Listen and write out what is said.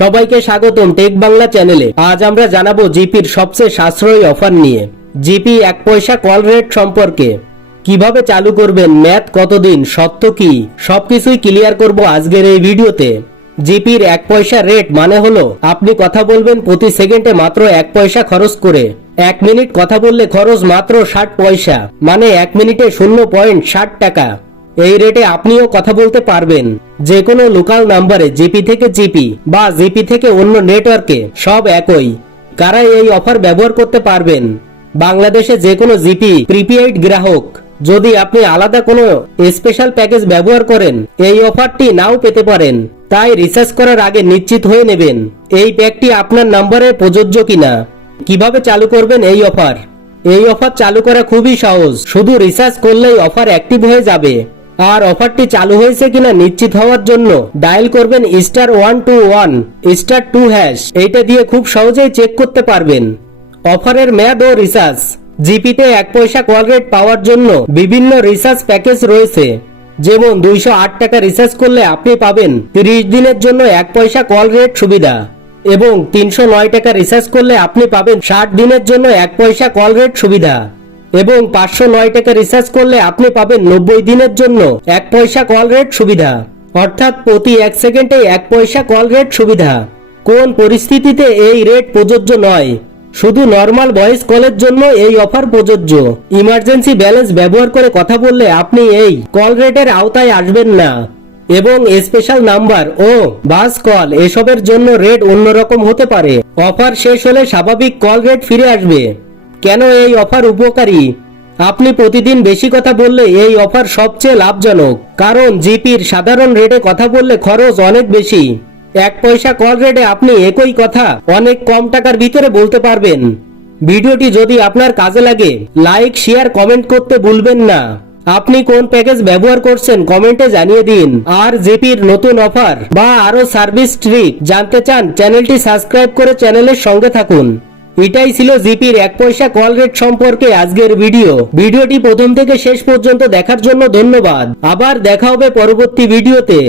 সবাইকে স্বাগতম টেক বাংলা চ্যানেলে। আজ আমরা জানাবো জিপির সবচেয়ে সাশ্রয়ী অফার নিয়ে। জিপি 1 পয়সা কল রেট সম্পর্কে কিভাবে চালু করবেন, ম্যাথ কতদিন, সত্য কি, সবকিছুই ক্লিয়ার করব আজকের এই ভিডিওতে। জিপির 1 পয়সা রেট মানে হলো আপনি কথা বলবেন প্রতি সেকেন্ডে মাত্র 1 পয়সা খরচ করে। 1 মিনিট কথা বললে খরচ মাত্র 60 পয়সা, মানে 1 মিনিটে 0.60 টাকা। এই রেটে আপনিও কথা বলতে পারবেন যে কোনো লোকাল নাম্বারে, জিপি থেকে জিপি বা জিপি থেকে অন্য নেটওয়ার্কে, সব একই। কারা এই অফার ব্যবহার করতে পারবেন? বাংলাদেশে যে কোনো জিপি প্রিপেইড গ্রাহক। যদি আপনি আলাদা কোনো স্পেশাল প্যাকেজ ব্যবহার করেন, এই অফারটি নাও পেতে পারেন। তাই রিচার্জ করার আগে নিশ্চিত হয়ে নেবেন এই প্যাকটি আপনার নাম্বারে প্রযোজ্য কিনা। কিভাবে চালু করবেন এই অফার? এই অফার চালু করা খুবই সহজ, শুধু রিচার্জ করলেই অফার অ্যাক্টিভ হয়ে যাবে। আর অফারটি চালু হয়েছে কিনা নিশ্চিত হওয়ার জন্য ডায়াল করবেন *121 *2#। এইটা দিয়ে খুব সহজেই চেক করতে পারবেন অফারের মেয়াদ ও রিচার্জ। জিপিতে 1 পয়সা কল রেট পাওয়ার জন্য বিভিন্ন রিচার্জ প্যাকেজ রয়েছে। যেমন 208 টাকা রিচার্জ করলে আপনি পাবেন 30 দিনের জন্য 1 পয়সা কল রেট সুবিধা, এবং 309 টাকা রিচার্জ করলে আপনি পাবেন 60 দিনের জন্য 1 পয়সা কল রেট সুবিধা, এবং 509 টাকা রিচার্জ করলে আপনি পাবেন 90 দিনের জন্য 1 পয়সা কল রেট সুবিধা, অর্থাৎ প্রতি 1 সেকেন্ডে 1 পয়সা কল রেট সুবিধা। কোন পরিস্থিতিতে এই রেট প্রযোজ্য নয়? শুধু নর্মাল ভয়েস কলের জন্য এই অফার প্রযোজ্য। ইমার্জেন্সি ব্যালেন্স ব্যবহার করে কথা বললে আপনি এই কল রেটের আওতায় আসবেন না, এবং স্পেশাল নাম্বার ও বাস কল এসবের জন্য রেট অন্যরকম হতে পারে। অফার শেষ হলে স্বাভাবিক কল রেট ফিরে আসবে। কেন এই অফার উপকারী? আপনি প্রতিদিন বেশি কথা বললে এই অফার সবচেয়ে লাভজনক, কারণ জিপির সাধারণ রেটে কথা বললে খরচ অনেক বেশি। 1 পয়সা কল রেটে আপনি একই কথা অনেক কম টাকার ভিতরে বলতে পারবেন। ভিডিওটি যদি আপনার কাজে লাগে, লাইক, শেয়ার, কমেন্ট করতে ভুলবেন না। আপনি কোন প্যাকেজ ব্যবহার করছেন কমেন্টে জানিয়ে দিন। আর জিপির নতুন অফার বা আরো সার্ভিস ট্রিক জানতে চান, চ্যানেলটি সাবস্ক্রাইব করে চ্যানেলের সঙ্গে থাকুন। এটাই ছিল জিপির 1 পয়সা কল রেট সম্পর্কে আজকের ভিডিওটি প্রথম থেকে শেষ পর্যন্ত দেখার জন্য ধন্যবাদ। আবার দেখা হবে পরবর্তী ভিডিওতে।